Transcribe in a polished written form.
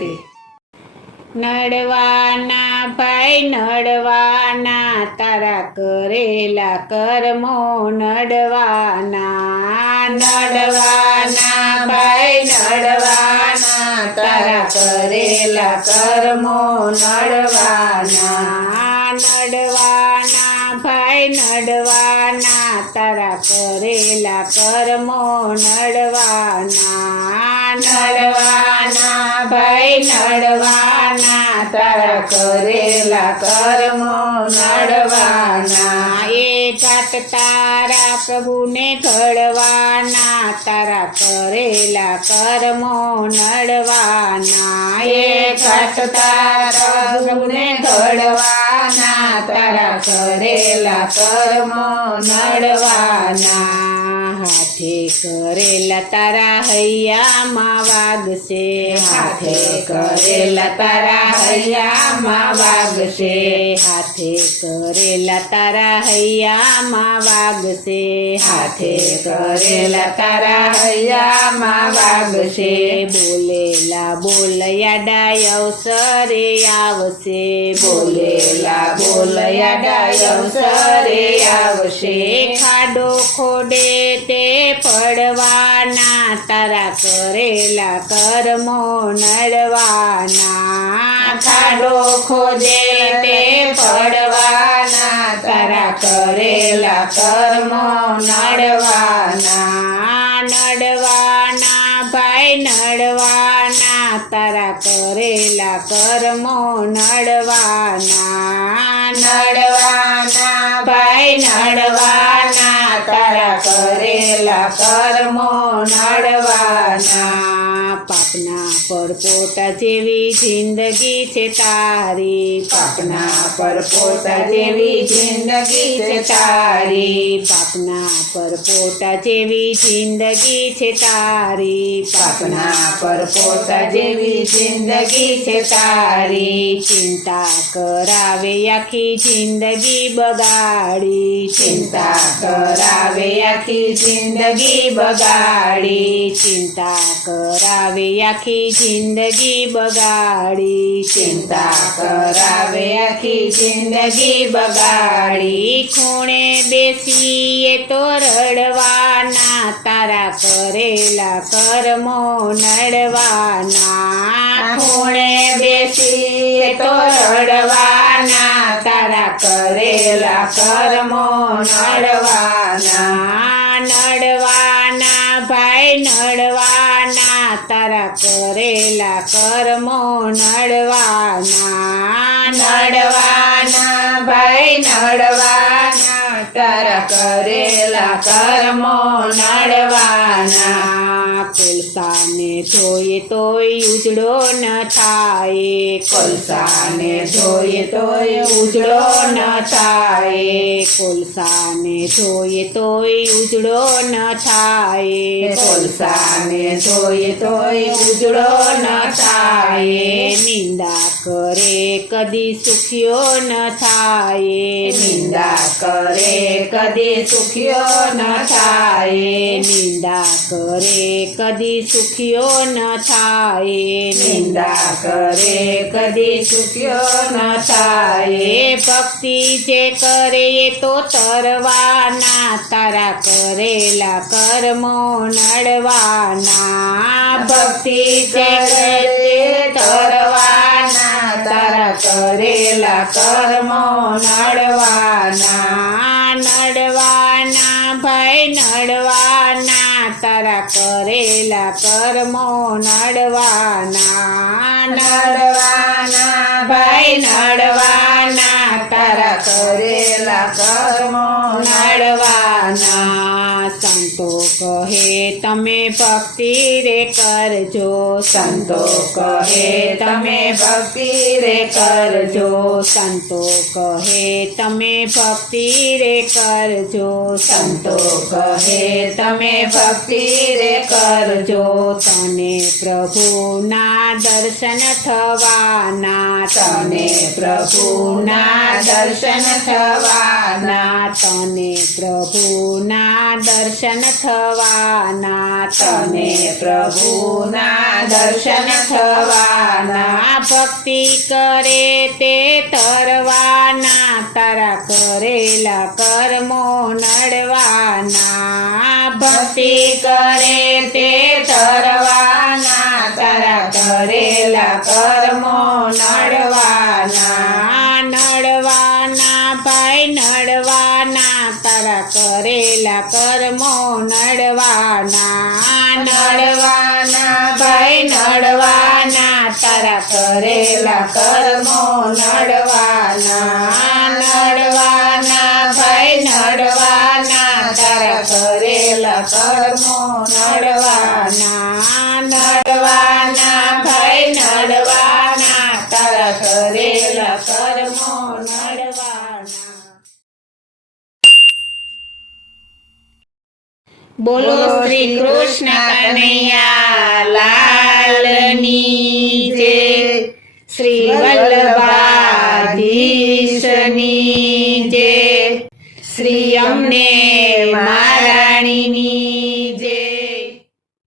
રાધે. નડવાના ભાઈ નડવાના, તારા કરેલા કર્મો નડવાના. નડવાના ભાઈ નડવાના, તારા કરેલા કર્મો નડવાના. નડવાના ભાઈ નડવાના, તારા કરેલા કર્મો નડવાના. નડવાના ભાઈ નડવાના, તારા કરેલા કર્મો નડવાના. એ ઘાત તારા પ્રભુને ઘડવાના, તારા કરેલા કર્મો નડવાના. એ ઘાત તારા પ્રભુને ઘડવાના, તારા કરેલા કર્મો નડવાના. હાથે કરેલા તારા હૈયામાં વાગશે, હાથે કરેલા તારા હૈયામાં વાગશે. હાથે કરેલા તારા હૈયામાં વાગશે, હાથે કરેલા તારા હૈયામાં વાગશે. બોલેલા બોલયાડા અવસરે આવશે, બોલેલા બોલયાડા અવસરે આવશે. ખાડો ખોડે તે પડવાના, તારા કરેલા કર્મો નડવાના. ખાડો ખોદે તે પડવાના, તારા કરેલા કર્મો નડવાના. નડવાના ભાઈ નડવાના, તારા કરેલા કર્મો નડવાના. નડવાના ભાઈ નડવાના, તારા કરેલા કર્મો નડવાના. પાપના પરપોટા જેવી જિંદગી છે તારી, પાપના પરપોટા જેવી જિંદગી છે તારી. પાપના પરપોટા જેવી જિંદગી છે તારી, પાપના પરપોટા જેવી જિંદગી છે તારી. ચિંતા કરાવે આખી જિંદગી બગાડી, ચિંતા કરાવે આખી જિંદગી બગાડી. ચિંતા કરાવે આખી જિંદગી બગાડી, ચિંતા કરાવે આખી જિંદગી બગાડી. ખૂણે બેસીએ તો રડવાના, તારા કરેલા કર્મો નડવાના. ખૂણે બેસીએ તો રડવાના, તારા કરેલા કર્મો નડવાના. નડવાના ભાઈ નડવાના, તારા કરેલા કર્મો નડવાના. નડવાના ભાઈ નડવાના, તારા કરેલા કર્મો નડવાના. કોલસાને જોઈએ તોય ઉજળો ન થાય, કોલસાને જોઈએ તોય ઉજળો ન થાય. કોલસાને જોઈએ તોય ઉજળો ન થાય, કોલસાને જોઈએ તોય ઉજળો ન થાય. નિંદા કરે કદી સુખ્યો ન થાય, નિંદા કરે કદી સુખ્યો ન થાય. નિંદા કરે કદી સુખ્યો ન થાય, નિંદા કરે કદી સુખ્યો ન થાય. ભક્તિ જે કરે એ તો તરવાના, તારા કરેલા કર્મો નડવાના. ભક્તિ જે કરે તરવાના, તારા કરેલા કર્મો નડવાના. નડવાના ભાઈ નડવાના, તારા કરેલા કર્મો નડવાના. નડવાના ભાઈ નડવાના, તારા કરેલા કર્મો નડવાના. સંતો કહે તમે ભક્તિ રે કરજો, સંતો કહે તમે ભક્તિ રે કરજો. સંતો કહે તમે ભક્તિ રે કરજો, સંતો કહે તમે ભક્તિ રે કરજો. તને પ્રભુના દર્શન થવાના, તને પ્રભુના દર્શન થવાના. તને પ્રભુના દર્શન થવાના, તને પ્રભુના દર્શન થવાના. નડવાના ભક્તિ કરે તે તરવાના તારા કરેલા કર્મો નડવાના ભક્તિ કરે તે તરવાના તારા કરેલા કર્મો નડવાના નડવાના ભાઈ નડવાના તારા કરેલા કર્મો નડવાના નડવાના ભાઈ નડવાના તારા કરેલા કર્મો નડવાના નડવાના ભાઈ નડવાના તારા કરેલા કર્મો નડવાના નડવાના ભાઈ નડવાના તારા કરેલા કર્મો નડવાના બોલો શ્રી કૃષ્ણ કનૈયા લાલની જય શ્રી વલ્લભાધીશની જય શ્રી અમને મહારાણીની